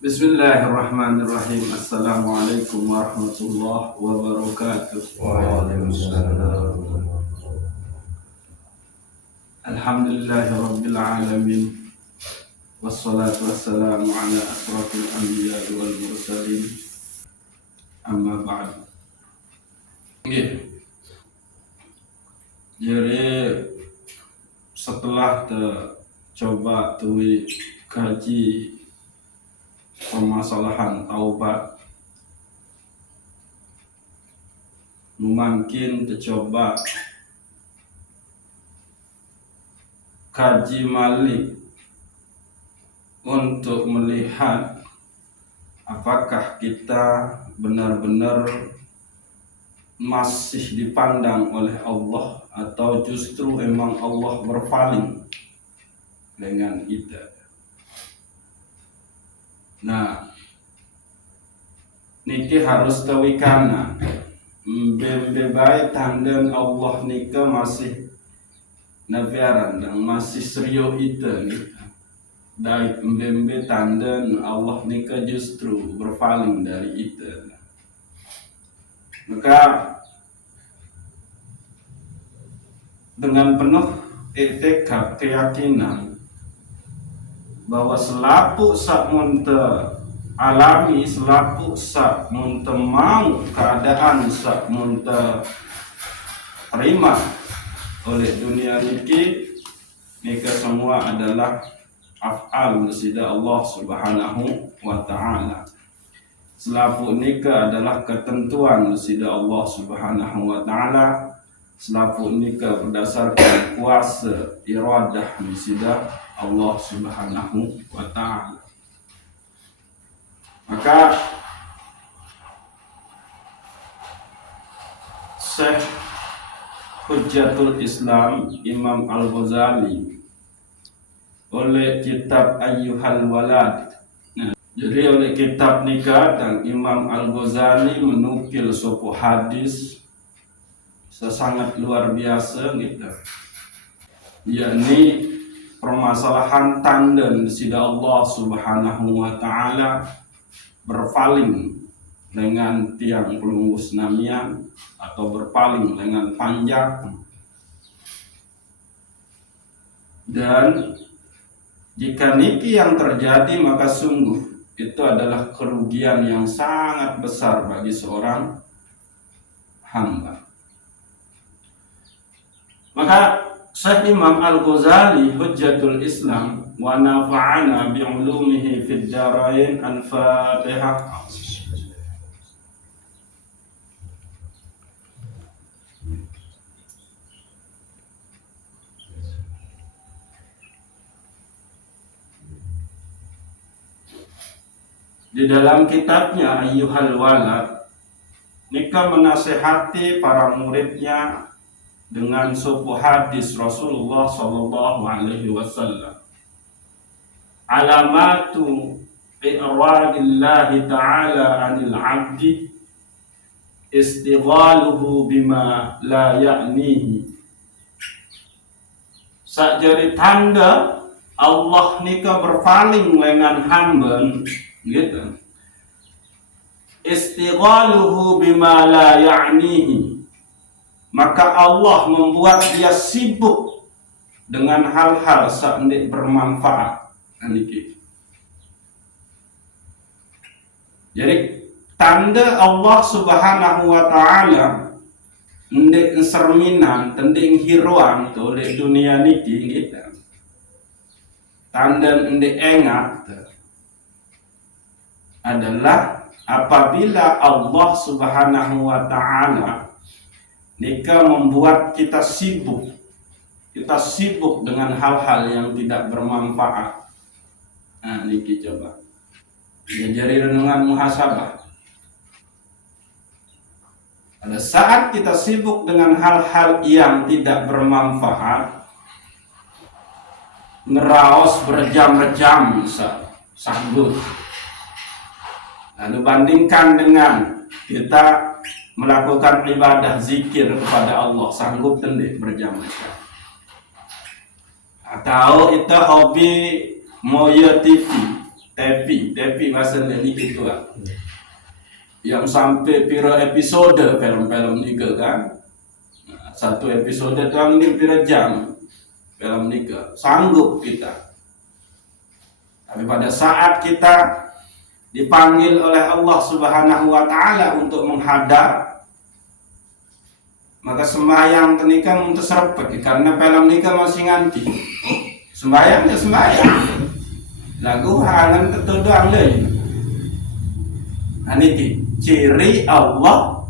Bismillahirrahmanirrahim. Assalamualaikum warahmatullahi wabarakatuh. Waalaikumsalam. Alhamdulillahirabbil alamin. Wassalatu wassalamu ala asrafil anbiya'i wal mursalin. Amma ba'd. Nggih. Jadi setelah coba tuwi kaji permasalahan taubat, mungkin coba kaji malik untuk melihat apakah kita benar-benar masih dipandang oleh Allah atau justru emang Allah berpaling dengan kita. Nah, niki harus tawikana bebai tanden Allah nika masih nafiaran dan masih serius itu nih. Dari mbembe tanden Allah nika justru berpaling dari itu. Maka dengan penuh etika keyakinan bahwa selaku sak munte alami, selaku sak munte mau keadaan sak munte terima oleh dunia niki semua adalah af'al sida Allah Subhanahu wa ta'ala. Selaku nika adalah ketentuan sida Allah Subhanahu wa ta'ala. Selaku nika berdasarkan kuasa iradah sida Allah Subhanahu wa ta'ala. Maka Syekh Hujjatul Islam Imam Al-Ghazali oleh kitab Ayyuhal Walad. Jadi oleh kitab nikah dan Imam Al-Ghazali menukil suatu hadis sesangat luar biasa gitu. Yakni permasalahan tanden sida Allah Subhanahu wa ta'ala berpaling dengan tiang pelunggus namian atau berpaling dengan panjang. Dan jika niki yang terjadi maka sungguh itu adalah kerugian yang sangat besar bagi seorang hamba. Maka Syekh Imam Al-Ghazali Hujjatul Islam wa nafa'ana bi'ulumihi fid darain. Al-Fatihah. Di dalam kitabnya Ayyuhal Walad, nika menasehati para muridnya dengan suatu hadis Rasulullah sallallahu alaihi wasallam. Alamatu i'radillahi ta'ala 'anil 'abdi istighaluhu bima la ya'nihi. Sakjari tanda Allah nika berpaling dengan hamba gitu. Istighaluhu bima la ya'nihi. Maka Allah membuat dia sibuk dengan hal-hal yang bermanfaat. Jadi tanda Allah Subhanahu wa ta'ala ndek serminan, tending hiruan oleh dunia niki gitu. Tanda ndek engat adalah apabila Allah Subhanahu wa ta'ala nika membuat kita sibuk dengan hal-hal yang tidak bermanfaat. Nah, niki coba jadi renungan muhasabah. Pada saat kita sibuk dengan hal-hal yang tidak bermanfaat, ngeraos berjam-jam sanggup. Lalu bandingkan dengan kita melakukan ibadah zikir kepada Allah, sanggup tendek berjam-jam. Atau itu hobi moya TV bahasa ini gitu kan. Yang sampai pira episode film-film nikah kan. Satu episode doang ini pira jam film nikah. Sanggup kita. Tapi pada saat kita dipanggil oleh Allah Subhanahu wa taala untuk menghadap, maka sembahyang tenikah untuk serpek karena film nikah masih nganti. Sembahyang ya sembahyang. Lagu halan ketuduhan lain. Ini ciri Allah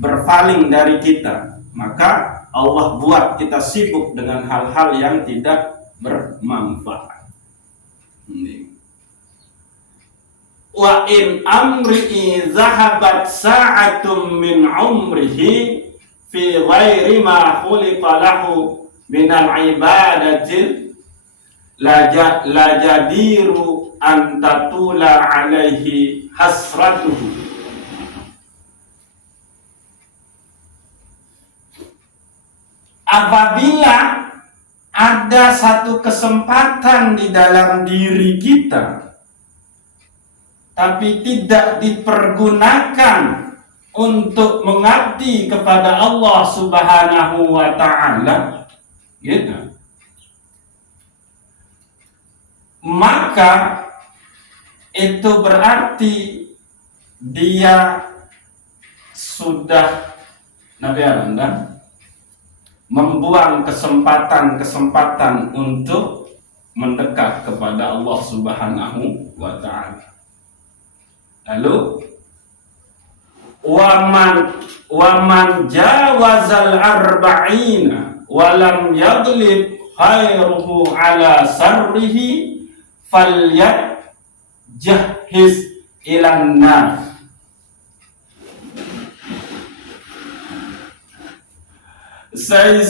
berpaling dari kita. Maka Allah buat kita sibuk dengan hal-hal yang tidak bermanfaat. Ini. Wa in amri'i zahabat sa'atum min umrihi fi ghairi ma khuliqa lahu minal ibadatil la jadiru an tatula alaihi hasratuhu. Apabila ada satu kesempatan di dalam diri kita tapi tidak dipergunakan untuk mengabdi kepada Allah Subhanahu wa taala, gitu. Maka itu berarti dia sudah Nabi Anda membuang kesempatan-kesempatan untuk mendekat kepada Allah Subhanahu wa taala. Lalu waman jawazal arba'ina walam yadlib khairuhu ala sarrihi falyajhiz ilan nar. Saya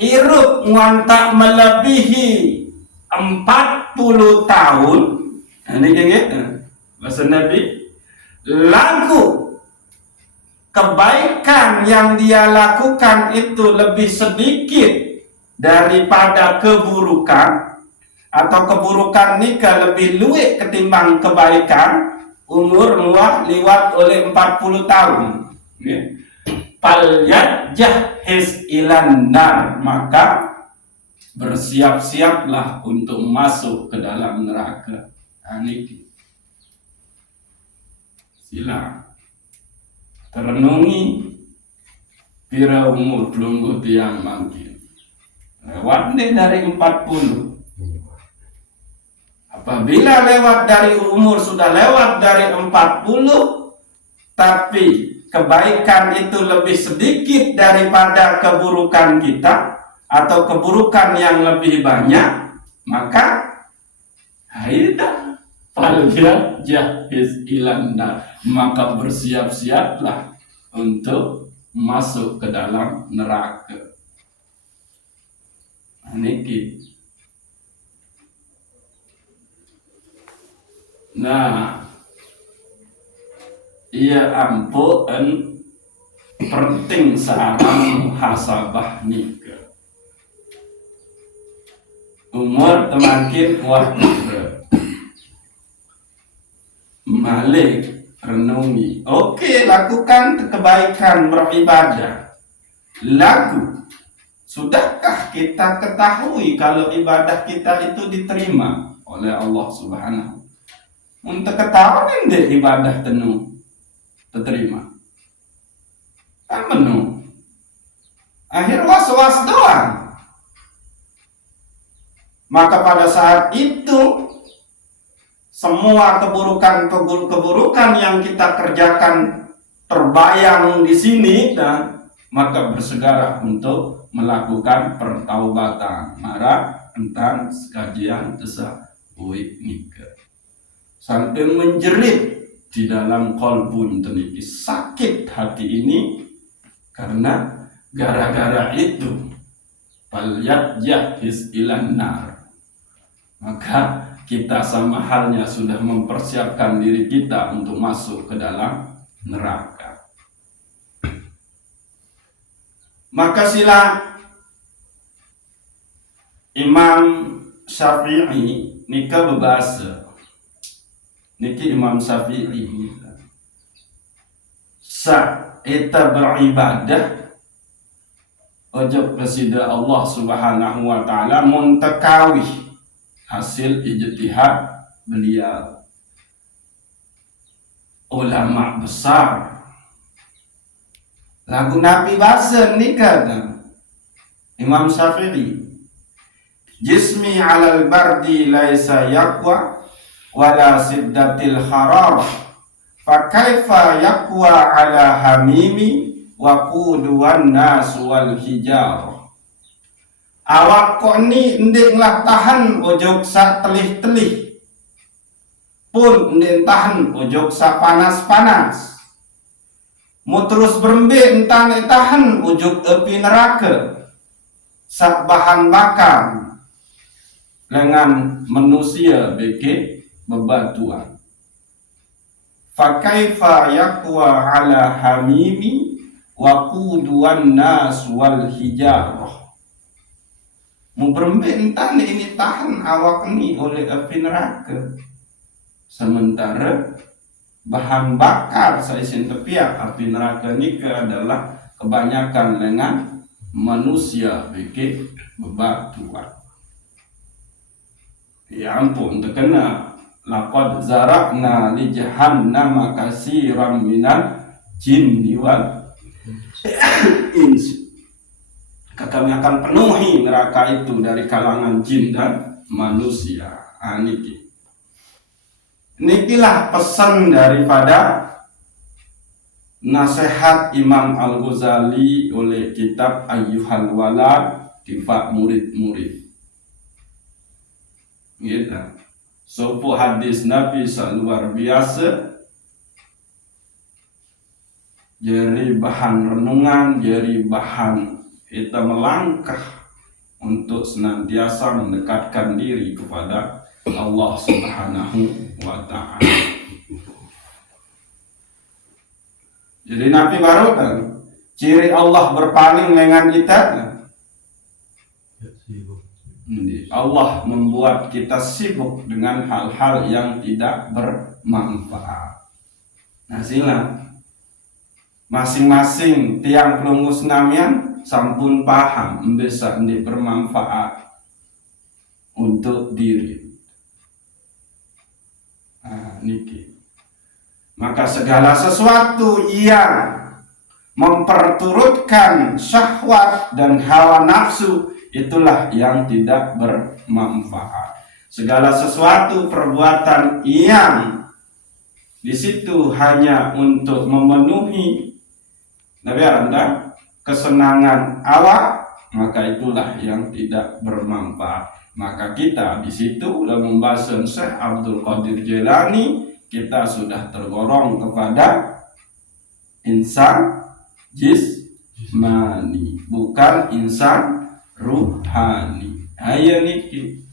iruk ngantak melebihi 40 tahun. Ini gitu. Bahasa Nabi, lagu kebaikan yang dia lakukan itu lebih sedikit daripada keburukan, atau keburukan nikah lebih luwih ketimbang kebaikan, umur muah liwat oleh 40 tahun. Falyajhiz ilan nar, maka bersiap-siaplah untuk masuk ke dalam neraka. Niki sila terenungi pira umur belum tiang mangkin lewat dari 40. Apabila lewat dari umur sudah lewat dari 40 tapi kebaikan itu lebih sedikit daripada keburukan kita atau keburukan yang lebih banyak, maka haidah falyajhiz ilan nar, maka bersiap-siaplah untuk masuk ke dalam neraka. Niki. Nah, ia ampun penting sarang muhasabah nikah. Umur temakin waktu malik renungi. Oke, lakukan kebaikan beribadah. Lagu, sudahkah kita ketahui kalau ibadah kita itu diterima oleh Allah Subhanahu? Untuk ketahuan deh ibadah tenung diterima. Kan penuh. Akhir was-was doang. Maka pada saat itu semua keburukan yang kita kerjakan terbayang di sini, dan maka bersegera untuk melakukan pertaubatan. Mara tentang kajian desa uik nikah. Sampai menjerit di dalam kolbun teniki, sakit hati ini karena gara-gara itu falyajhis ilan nar. Maka kita sama halnya sudah mempersiapkan diri kita untuk masuk ke dalam neraka. Maka sila Imam Syafi'i nika berbahasa niki Imam Syafi'i sa eta beribadah ojo presida Allah Subhanahu wa taala muntakawih hasil ijtihad beliau ulama besar. Lagu Nabi bahasa nikah Imam Syafi'i, jismi alal bardi laisa yaqwa wala siddatil harar fa kaifa yaqwa ala hamimi wa quduwan nas wal hijar. Awak kok ni ndeklah tahan ojok sa telih-telih pun ndek tahan ojok sa panas-panas. Mau terus berembe entah nek tahan ujug api neraka sak bahan bakar dengan manusia beke bebatuan. Fakaifa yaqwa ala hamimi wa quduwan nas wal hijarah. Mau berembe entah nek ini tahan awak ni oleh api neraka, sementara bahan bakar saisin tepiak api neraka ni adalah kebanyakan dengan manusia bikin bebatuan. Ya ampun, terkena laqad zara'na li jahannama katsiran minal jinni wal ins. Kami akan penuhi neraka itu dari kalangan jin dan manusia. Nikilah pesan daripada nasihat Imam Al-Ghazali oleh kitab Ayyuhal Walad tifak murid-murid. Gitu. Sopo hadis Nabi luar biasa. Jadi bahan renungan, jadi bahan kita melangkah untuk senantiasa mendekatkan diri kepada Allah Subhanahu wa ta'ala. Jadi Nabi baru kan ciri Allah berpaling dengan kita. Allah membuat kita sibuk dengan hal-hal yang tidak bermanfaat. Nah sila masing-masing tiang pelungus namian sampun paham bisa bermanfaat untuk diri. Niki. Maka segala sesuatu yang memperturutkan syahwat dan hawa nafsu itulah yang tidak bermanfaat. Segala sesuatu perbuatan yang di situ hanya untuk memenuhi Anda kesenangan awak, maka itulah yang tidak bermanfaat. Maka kita di situ dalam pembahasan Syekh Abdul Qadir Jailani kita sudah tergolong kepada insan jismani, bukan insan ruhani. Ayo niki.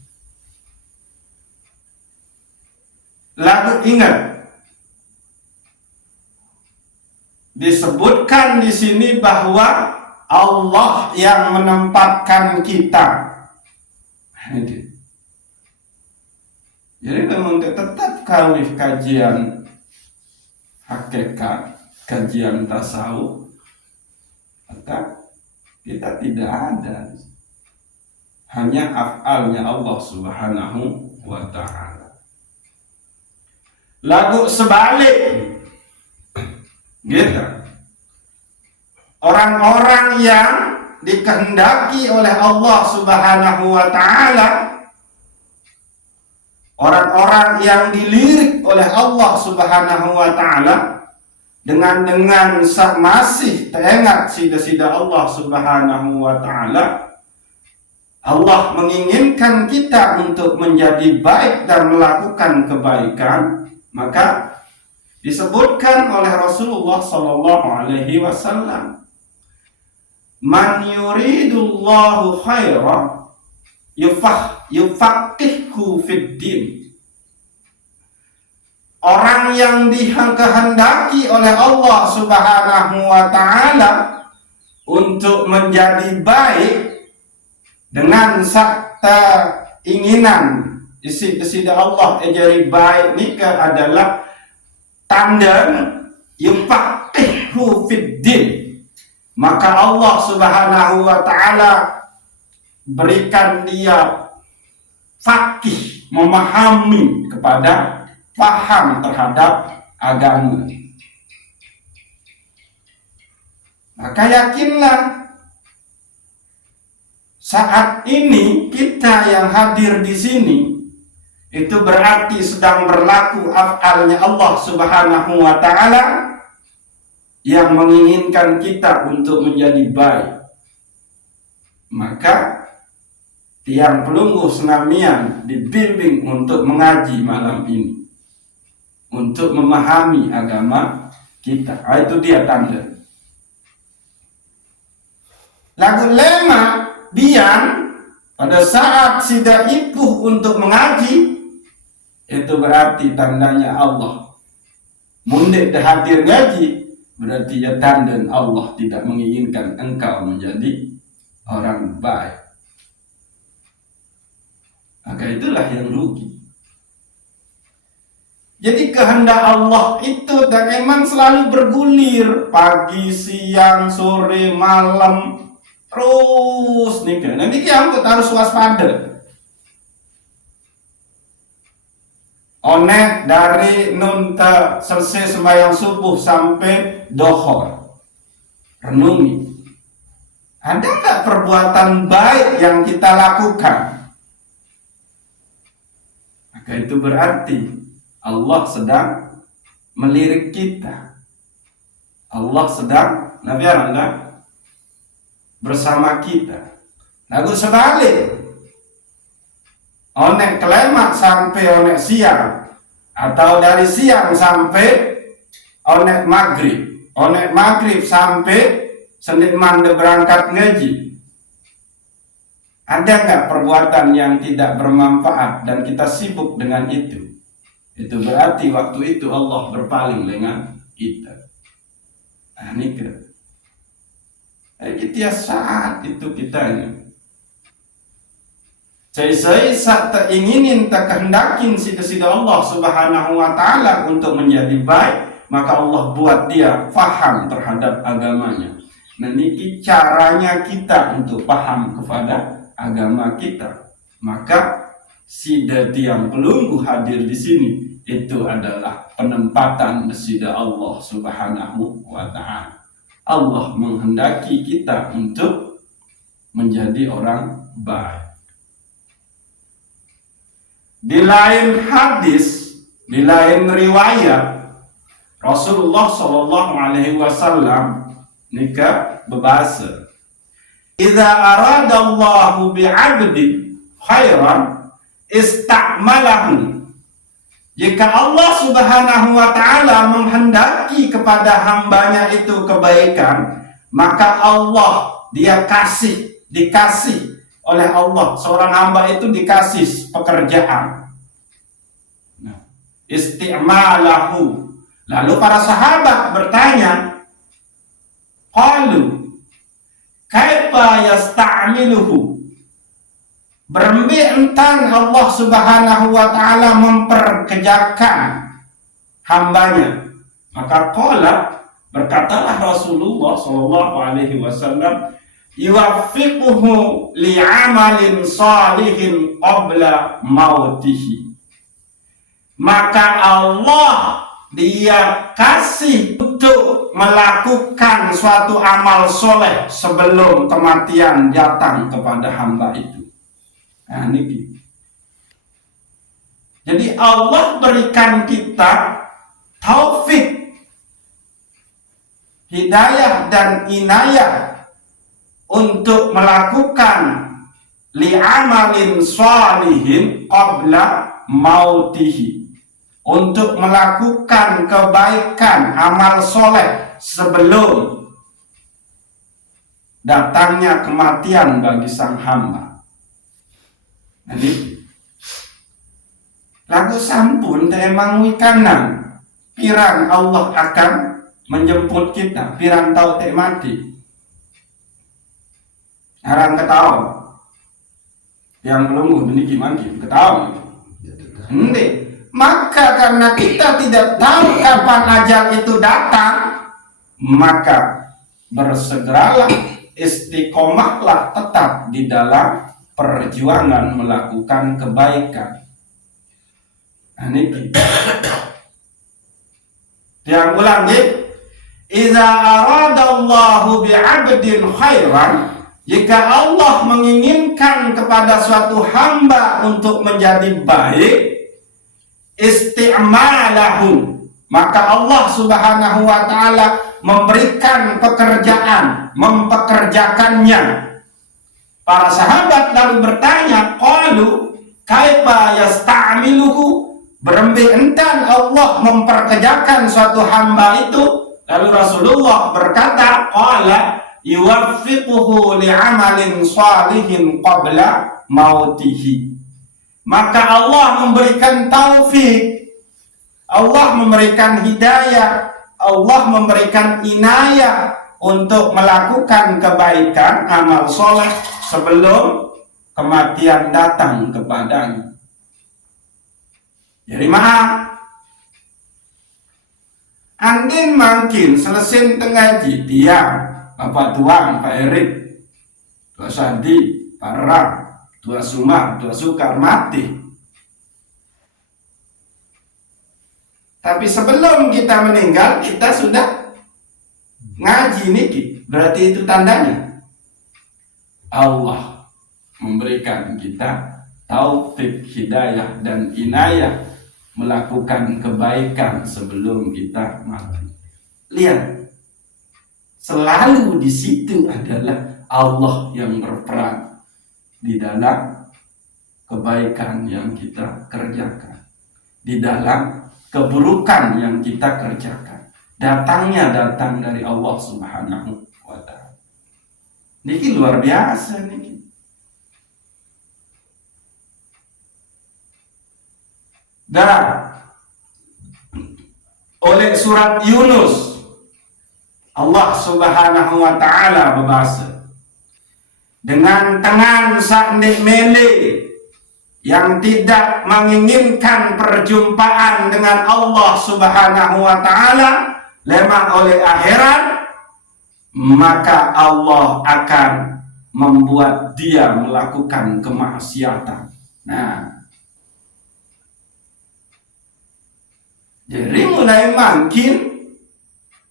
Lalu ingat, disebutkan di sini bahwa Allah yang menempatkan kita. Jadi memang tetap kawih kajian hakikat, kajian tasawuf, maka kita tidak ada, hanya af'alnya Allah Subhanahu wa ta'ala. Lalu sebalik gitu, orang-orang yang dikehendaki oleh Allah Subhanahu wa ta'ala, orang-orang yang dilirik oleh Allah Subhanahu wa ta'ala dengan masih teringat sida-sida Allah Subhanahu wa ta'ala, Allah menginginkan kita untuk menjadi baik dan melakukan kebaikan, maka disebutkan oleh Rasulullah sallallahu alaihi wasallam Man yuridullahu khaira yufaqihu fid din. Orang yang dikehendaki oleh Allah Subhanahu wa ta'ala untuk menjadi baik dengan sakta inginan isi Allah jadi baik ni adalah tanda yufaqihu fid din. Maka Allah Subhanahu wa ta'ala berikan dia faqih, memahami kepada paham terhadap agama. Maka yakinlah saat ini kita yang hadir di sini itu berarti sedang berlaku af'alnya Allah Subhanahu wa ta'ala yang menginginkan kita untuk menjadi baik. Maka tiang pelunggu Senamian dibimbing untuk mengaji malam ini, untuk memahami agama kita. Itu dia tanda. Lagu lema biang pada saat sida ipuh untuk mengaji, itu berarti tandanya Allah. Mundik hadir ngaji, berarti ya tanda Allah tidak menginginkan engkau menjadi orang baik. Maka itulah yang rugi. Jadi kehendak Allah itu dan emang selalu bergulir pagi, siang, sore, malam, terus nih kan. Nanti kita harus waspada. Onek dari nunta selesai sembahyang subuh sampai dohor, renungi. Ada nggak perbuatan baik yang kita lakukan? Maka itu berarti Allah sedang melirik kita. Allah sedang bersama kita. Lagu sebalik, onek kelemak sampai onek siang, atau dari siang sampai onek maghrib sampai Senin mande berangkat ngaji. Ada nggak perbuatan yang tidak bermanfaat dan kita sibuk dengan itu? Itu berarti waktu itu Allah berpaling dengan kita. Nah, ini ke. Jadi saat itu kita ini. Saya saat inginin tak kehendakin sida Allah Subhanahu wa ta'ala untuk menjadi baik, maka Allah buat dia faham terhadap agamanya. Nah, ini caranya kita untuk paham kepada agama kita. Maka sida tiang pelunggu hadir di sini itu adalah penempatan sida Allah Subhanahu wa ta'ala. Allah menghendaki kita untuk menjadi orang baik. Di lain hadis, di lain riwayat, Rasulullah Shallallahu Alaihi Wasallam nikah berbahasa, "Idza aradallahu bi'abdi khairan istakmalahu." Jika Allah Subhanahu wa ta'ala menghendaki kepada hambanya itu kebaikan, maka Allah dikasih oleh Allah. Seorang hamba itu dikasih pekerjaan. Nah, isti'malahu. Lalu para sahabat bertanya, qalu kaifa yasta'miluhu? Berembi entan Allah Subhanahu wa ta'ala memperkerjakan hambanya. Maka berkatalah Rasulullah sallallahu alaihi wasallam, yuwaffiquhu li'amalin salihin qabla mautihi. Maka Allah dia kasih untuk melakukan suatu amal soleh sebelum kematian datang kepada hamba itu. Nah, ini. Jadi Allah berikan kita taufik, hidayah dan inayah untuk melakukan li'amalin sholihin qabla mautihi, untuk melakukan kebaikan amal soleh sebelum datangnya kematian bagi sang hamba. Jadi lagu sampun emang wikanan pirang Allah akan menjemput kita, pirang tahu mati. Harang ketawa. Yang belum ini gimana ketawa. Nanti maka karena kita tidak tahu kapan ajal itu datang, maka bersegeralah, istiqomahlah tetap di dalam perjuangan melakukan kebaikan. Ini yang ulang idza aradallahu bi'abdin khairan, jika Allah menginginkan kepada suatu hamba untuk menjadi baik, isti'malahu, maka Allah Subhanahu wa ta'ala memberikan pekerjaan, mempekerjakannya. Para sahabat lalu bertanya, qalu kaifa yasta'miluhu, berembe entan Allah memperkerjakan suatu hamba itu. Lalu Rasulullah berkata, qala yuwaffiquhu li'amalin salihin qabla mautihi, maka Allah memberikan taufik, Allah memberikan hidayah, Allah memberikan inayah untuk melakukan kebaikan, amal soleh sebelum kematian datang kepadanya. Jadi maaf, andin makin selesai tengaji dia, Bapak Tuang, Pak Erik, Tua Sandi, Pak Ram, Tua Sumar, Tua Sukar mati. Tapi sebelum kita meninggal, kita sudah ngaji niki. Berarti itu tandanya Allah memberikan kita taufik, hidayah, dan inayah melakukan kebaikan sebelum kita mati. Lihat, selalu di situ adalah Allah yang berperan di dalam kebaikan yang kita kerjakan, di dalam keburukan yang kita kerjakan. Datangnya datang dari Allah Subhanahu wa ta'ala. Niki luar biasa niki. Dan oleh surat Yunus, Allah Subhanahu wa ta'ala berbahasa, dengan tangan saknik mele yang tidak menginginkan perjumpaan dengan Allah Subhanahu wa ta'ala lemah oleh akhirat, maka Allah akan membuat dia melakukan kemaksiatan. Nah, jadi mulai makin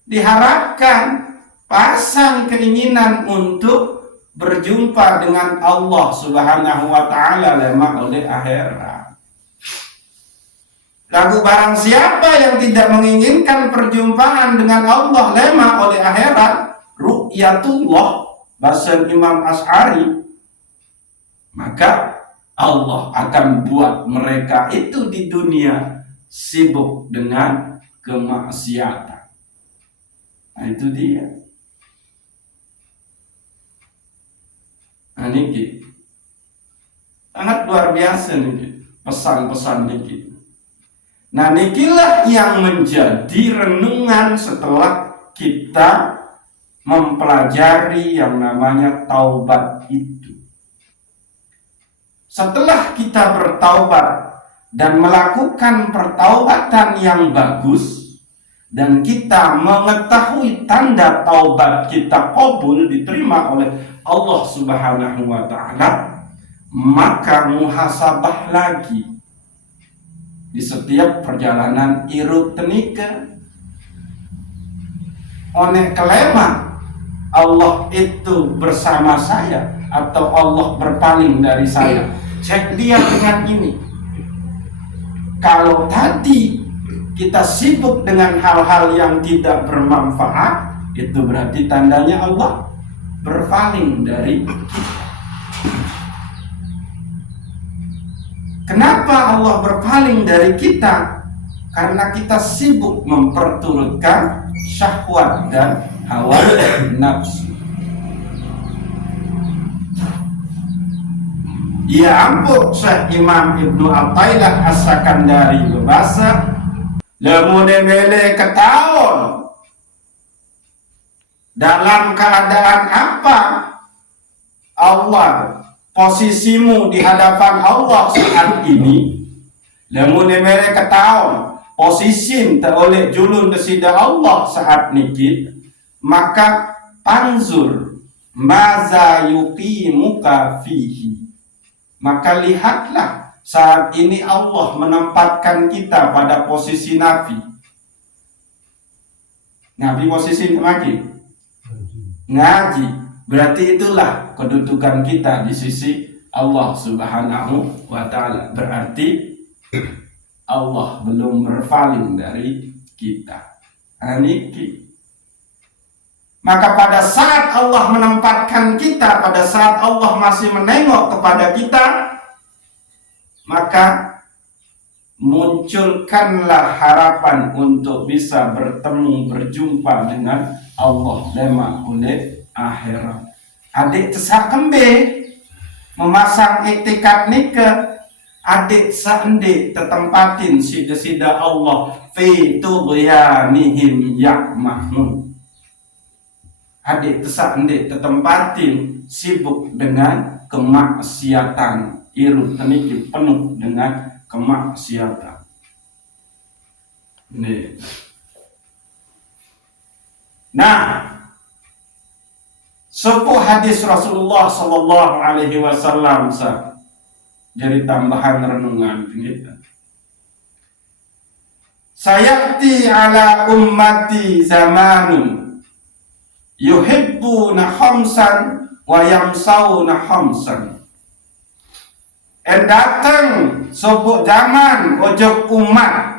diharapkan pasang keinginan untuk berjumpa dengan Allah Subhanahu wa ta'ala lemah oleh akhirat. Lagu barang siapa yang tidak menginginkan perjumpaan dengan Allah lemah oleh akhirat, ru'yatullah, bahasa Imam Asy'ari, maka Allah akan buat mereka itu di dunia sibuk dengan kemaksiatan. Nah, itu dia. Nah, niki sangat luar biasa niki pesan-pesan niki. Nah, nikilah yang menjadi renungan setelah kita mempelajari yang namanya taubat itu. Setelah kita bertaubat dan melakukan pertaubatan yang bagus, dan kita mengetahui tanda taubat kita qabul, diterima oleh Allah Subhanahu wa ta'ala, maka muhasabah lagi di setiap perjalanan irut tenika. Oleh kelema Allah itu bersama saya atau Allah berpaling dari saya. Cek dia dengan ini. Kalau tadi kita sibuk dengan hal-hal yang tidak bermanfaat, itu berarti tandanya Allah berpaling dari kita. Kenapa Allah berpaling dari kita? Karena kita sibuk memperturutkan syahwat dan hawa nafsu. Ya ampun, Syekh Imam Ibnu Athaillah As-Sakandari berbahasa, lemune mele ketahuan dalam keadaan apa Allah, posisimu di hadapan Allah saat ini, lemune mele ketahuan posisin tak oleh julun kesida Allah saat niki, maka panzur maza yuqimuka fihi, maka lihatlah saat ini Allah menempatkan kita pada posisi Nabi. Nabi posisi lagi ngaji, berarti itulah kedudukan kita di sisi Allah Subhanahu wa Ta'ala. Berarti Allah belum berpaling dari kita. Aniki. Maka pada saat Allah menempatkan kita, pada saat Allah masih menengok kepada kita, maka munculkanlah harapan untuk bisa bertemu, berjumpa dengan Allah lema oleh akhirat. Adik tesak kembe memasang iktikad nikah, adik sandi tetempatin sida-sida Allah fi tughyanihim ya'mahun. Adik tesak ndik tetempatin sibuk dengan kemaksiatan, irut teniki penuh dengan kemaksiatan. Nih. Nah, sebuah hadis Rasulullah sallallahu alaihi wasallam jadi tambahan renungan kita. Sayati ala ummati zamanun yuhibbuna khamsan wa yamsauna khamsan. Datang sebuah zaman ojok umat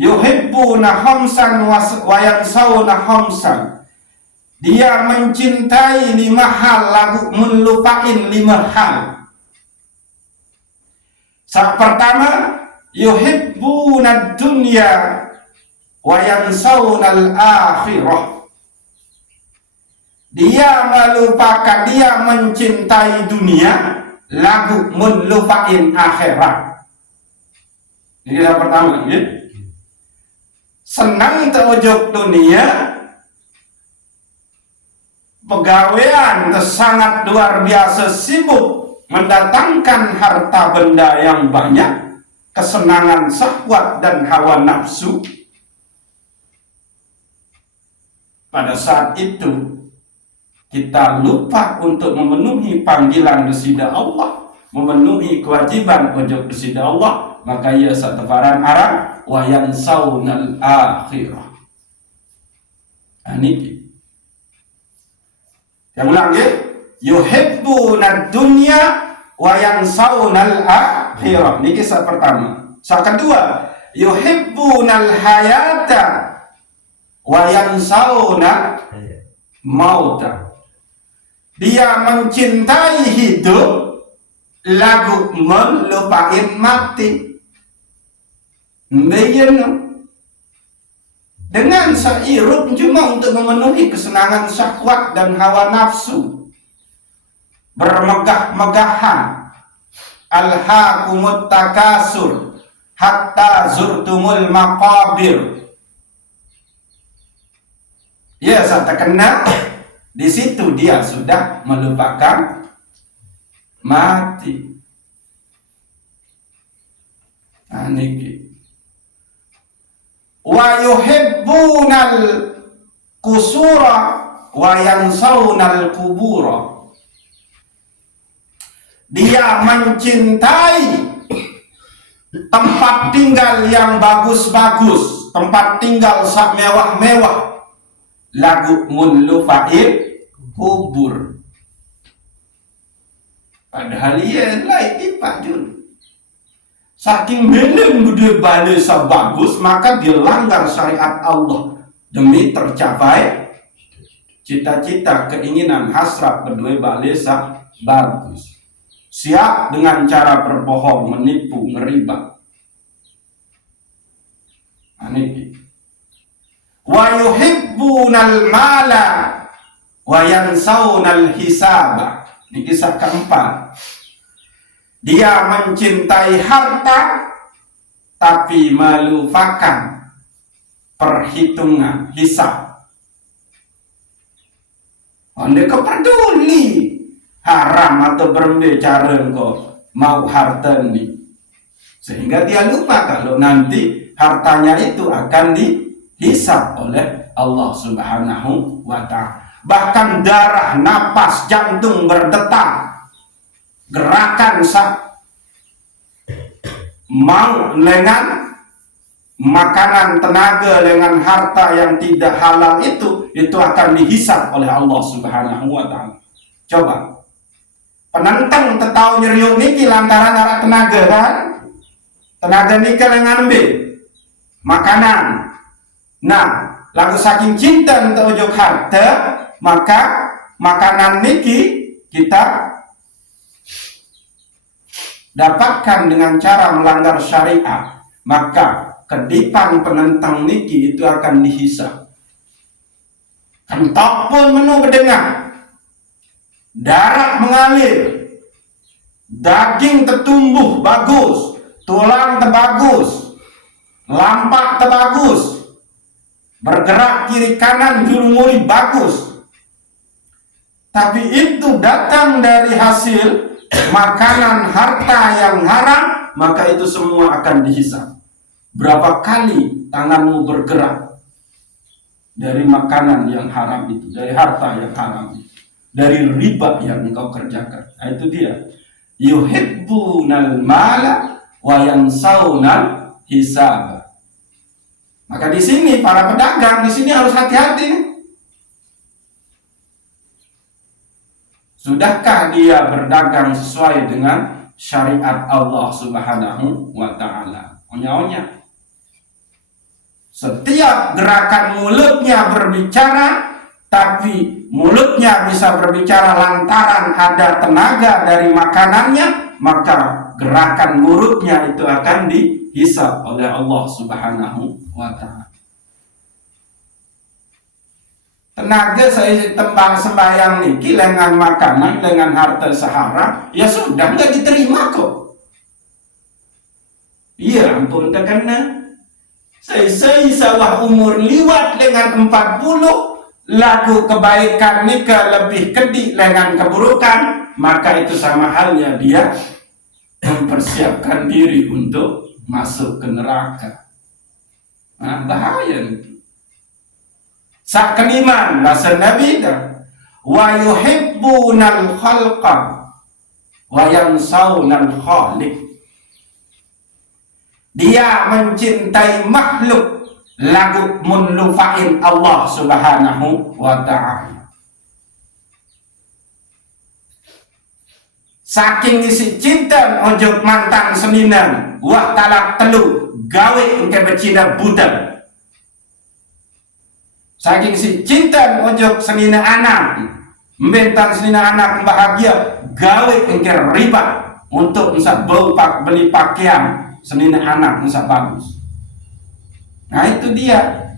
yuhibbuna khamsan wa yamsauna khamsan. Dia mencintai 5 hal lalu melupain 5 hal. Saat pertama yuhibbuna dunya wa yansawna al-akhirah. Dia melupakan, dia mencintai dunia lagu melupain akhirat. Ini yang pertama, ya. Senang terujud dunia, pegawaian sangat luar biasa sibuk mendatangkan harta benda yang banyak, kesenangan syahwat dan hawa nafsu. Pada saat itu kita lupa untuk memenuhi panggilan kesida Allah, memenuhi kewajiban ojok kesida Allah, maka ia sateparan arah wa yansawnal akhirah. Ini yang ulang ya, yuhibbuna dunya wa yansawnal akhirah. Ini kisah pertama. Kisah kedua, yuhibbunal hayata wa yansawna mauta. Dia mencintai hidup lagu melupain mati. Dengan seirup cuma untuk memenuhi kesenangan syahwat dan hawa nafsu, bermegah-megahan. Alhaakumut takasur hatta zurtumul maqabir. Ya, saya terkena di situ dia sudah melupakan mati. Aniki. Wa yuhibbunal kusura wa yansawnal kubura. Dia mencintai tempat tinggal yang bagus-bagus, tempat tinggal sak mewah-mewah, lagu munlufain kubur. Padahal ia lain Pak Jun. Saking belum bude balesa bagus, maka dia langgar syariat Allah demi tercapai cita-cita, keinginan, hasrat kedua balesa bagus. Siap dengan cara berbohong, menipu, meriba. Aniki. Wa yuhibbunal mala wa yansawnal hisaba. Ini kisah keempat. Dia mencintai harta tapi melupakan perhitungan hisab. Anda kau peduli haram atau berbicara kau mau harta ini, sehingga dia lupa kalau nanti hartanya itu akan dihisab oleh Allah Subhanahu wa Ta'ala. Bahkan darah, napas, jantung berdetak, gerakan mau dengan makanan, tenaga, dengan harta yang tidak halal itu akan dihisab oleh Allah Subhanahu wa Ta'ala. Coba penentang tetau nyeriuk niki lantaran arah tenaga kan? Tenaga niki dengan ambil makanan. Nah, lagu saking cinta untuk ujung harta, maka makanan niki kita dapatkan dengan cara melanggar syariat, maka kedipan penentang niki itu akan dihisab. Kentok pun menu berdengar, darah mengalir, daging tertumbuh bagus, tulang terbagus, lampak terbagus, bergerak kiri kanan jurumuri bagus. Tapi itu datang dari hasil makanan harta yang haram, maka itu semua akan dihisab. Berapa kali tanganmu bergerak dari makanan yang haram itu, dari harta yang haram itu, dari riba yang engkau kerjakan. Nah, itu dia. Yuhibbunal mala wa yansawnal hisab. Maka di sini para pedagang di sini harus hati-hati nih. Sudahkah dia berdagang sesuai dengan syariat Allah Subhanahu wa Ta'ala? Onya-onya. Setiap gerakan mulutnya berbicara, tapi mulutnya bisa berbicara lantaran ada tenaga dari makanannya, maka gerakan mulutnya itu akan dihisab oleh Allah Subhanahu wa Ta'ala. Tenaga saya tembang sembahyang niki dengan makanan, dengan harta sahara, ya sudah nggak diterima kok. Iya ampun terkena. Saya sawah umur liwat dengan 40, lagu kebaikan nikah lebih kedik dengan keburukan, maka itu sama halnya dia mempersiapkan diri untuk masuk ke neraka. Nah, bahaya nih. Sak keliman bahasa Nabi dah, wa yuhibbunal khalqa wa yansawnal khaliq. Dia mencintai makhluk lagu menlupain Allah Subhanahu wa Ta'ala. Saking isi cinta ojok mantan seninan, wah talak telu gawe engke becina budak. Saking si cinta ojok senina anak, membentan senina anak bahagia, gawe engke riba untuk bisa beli pakaian senina anak bisa bagus. Nah itu dia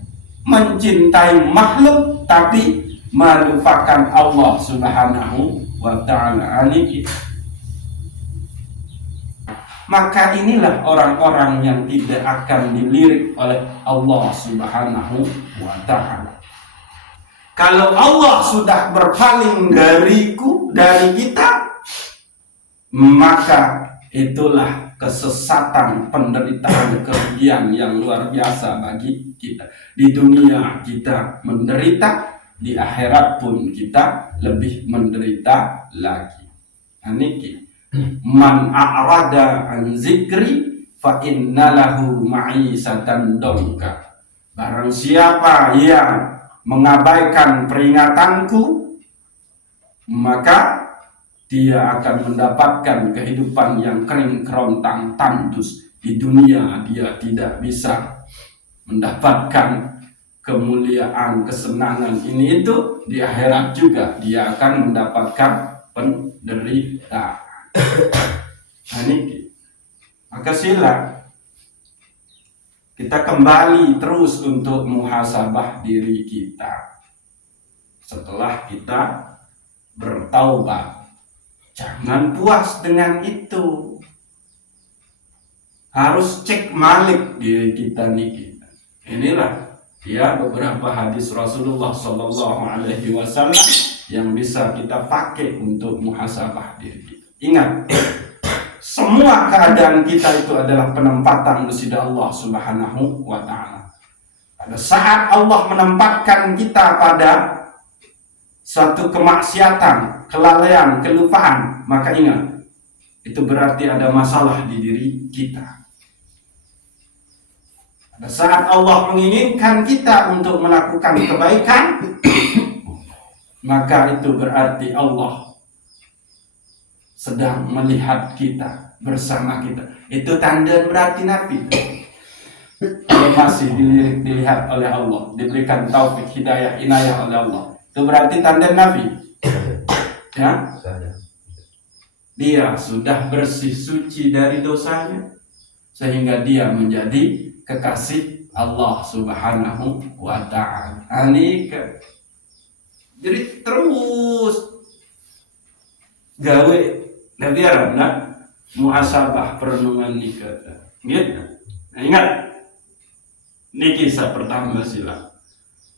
mencintai makhluk tapi melupakan Allah Subhanahu wa Ta'ala. Maka inilah orang-orang yang tidak akan dilirik oleh Allah Subhanahu wa Ta'ala. Kalau Allah sudah berpaling dari kita, maka itulah kesesatan, penderitaan, kerugian yang luar biasa bagi kita. Di dunia kita menderita, di akhirat pun kita lebih menderita lagi. Aniki, man a'rada an zikri fa innalahu ma'isatan dongka. Barang siapa yang mengabaikan peringatanku, maka dia akan mendapatkan kehidupan yang kering kerontang tandus. Di dunia dia tidak bisa mendapatkan kemuliaan, kesenangan ini itu. Di akhirat juga dia akan mendapatkan penderitaan. Maka sila kita kembali terus untuk muhasabah diri kita setelah kita bertaubat. Jangan puas dengan itu. Harus cek malik diri kita nih. Inilah ya beberapa hadis Rasulullah Sallallahu Alaihi Wasallam yang bisa kita pakai untuk muhasabah diri kita. Ingat, semua keadaan kita itu adalah penempatan musida Allah Subhanahu wa Ta'ala. Pada saat Allah menempatkan kita pada suatu kemaksiatan, kelalaian, kelupaan, maka ingat, itu berarti ada masalah di diri kita. Pada saat Allah menginginkan kita untuk melakukan kebaikan, maka itu berarti Allah sedang melihat kita, bersama kita. Itu tanda berarti Nabi. Kalau masih dilihat oleh Allah, diberikan taufik, hidayah, inayah oleh Allah, itu berarti tanda Nabi. Ya, dia sudah bersih suci dari dosanya, sehingga dia menjadi kekasih Allah Subhanahu wa Ta'ala. Jadi terus gawe Nabi Arab muhasabah perenungan nikah. Gitu. Nah, ingat, ini kisah pertama sila.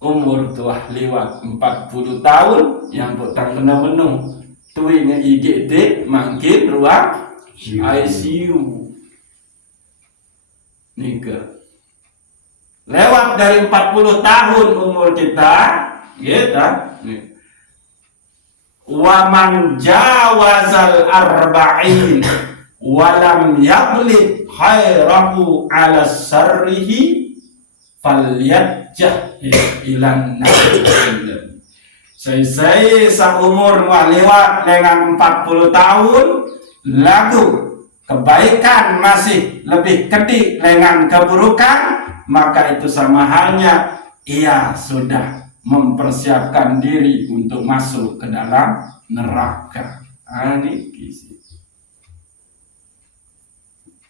Umur tuah lewat 40 tahun yang petang kena menung. Tuinya IGD makin ruang ICU. Nikah. Lewat dari 40 tahun umur kita, gitu. Wa man jawazal arba'in walam yaglib khairahu ala sarrihi falyajjah ilan nabi. Saya seumur lewat dengan 40 tahun lalu kebaikan masih lebih kedik dengan keburukan, maka itu sama halnya ia sudah mempersiapkan diri untuk masuk ke dalam neraka.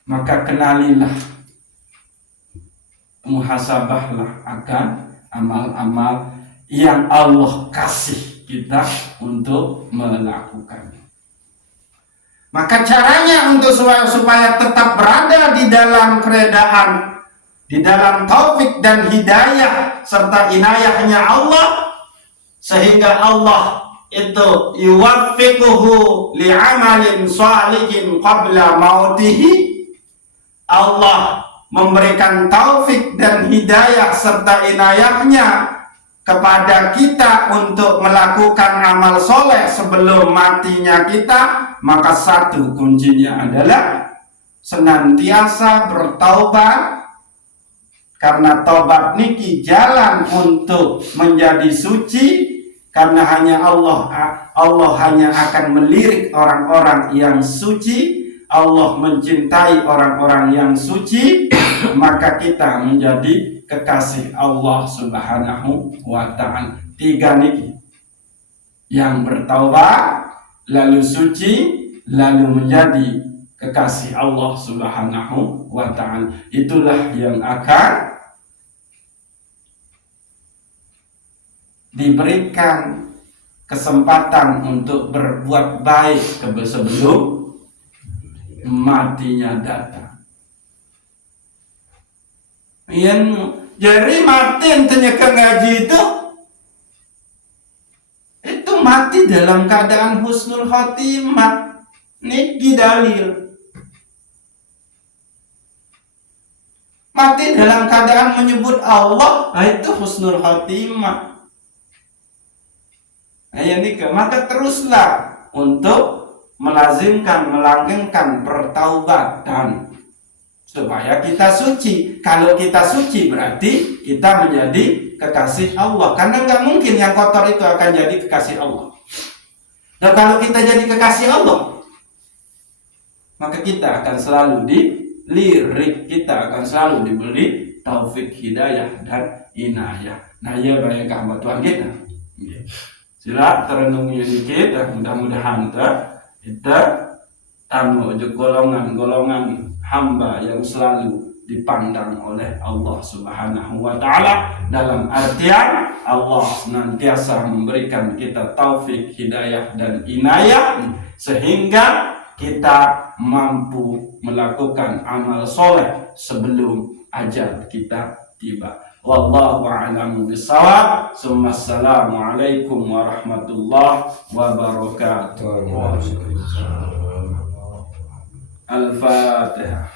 Maka kenalilah, muhasabahlah akan amal-amal yang Allah kasih kita untuk melakukannya. Maka caranya untuk supaya tetap berada di dalam keredaan, di dalam taufik dan hidayah serta inayahnya Allah, sehingga Allah itu yuwaffiquhu li'amalin shalihin qabla mautihi. Allah memberikan taufik dan hidayah serta inayahnya kepada kita untuk melakukan amal soleh sebelum matinya kita. Maka satu kuncinya adalah senantiasa bertaubat, karena taubat niki jalan untuk menjadi suci. Karena hanya Allah hanya akan melirik orang-orang yang suci. Allah mencintai orang-orang yang suci. Maka kita menjadi kekasih Allah Subhanahu wa Ta'ala. 3 niki, yang bertaubat, lalu suci, lalu menjadi kekasih Allah Subhanahu wa Ta'ala. Itulah yang akan diberikan kesempatan untuk berbuat baik sebelum matinya datang. Jadi mati entahnya ke ngaji itu mati dalam keadaan husnul khotimah. Niki dalil. Mati dalam keadaan menyebut Allah, itu husnul khotimah. Maka teruslah untuk melazimkan, melanggengkan pertaubatan supaya kita suci. Kalau kita suci berarti kita menjadi kekasih Allah. Karena nggak mungkin yang kotor itu akan jadi kekasih Allah. Dan kalau kita jadi kekasih Allah, maka kita akan selalu dilirik, kita akan selalu diberi taufik, hidayah dan inayah. Nah, ya bayangkan buat Tuhan kita. Sila terenungi dikit, mudah-mudahan kita tamu golongan-golongan hamba yang selalu dipandang oleh Allah Subhanahu wa Ta'ala, dalam artian Allah senantiasa memberikan kita taufik, hidayah dan inayah sehingga kita mampu melakukan amal soleh sebelum ajal kita tiba. Wallahu a'lamu bishawab. Assalamualaikum warahmatullahi wabarakatuh. Al-Fatihah.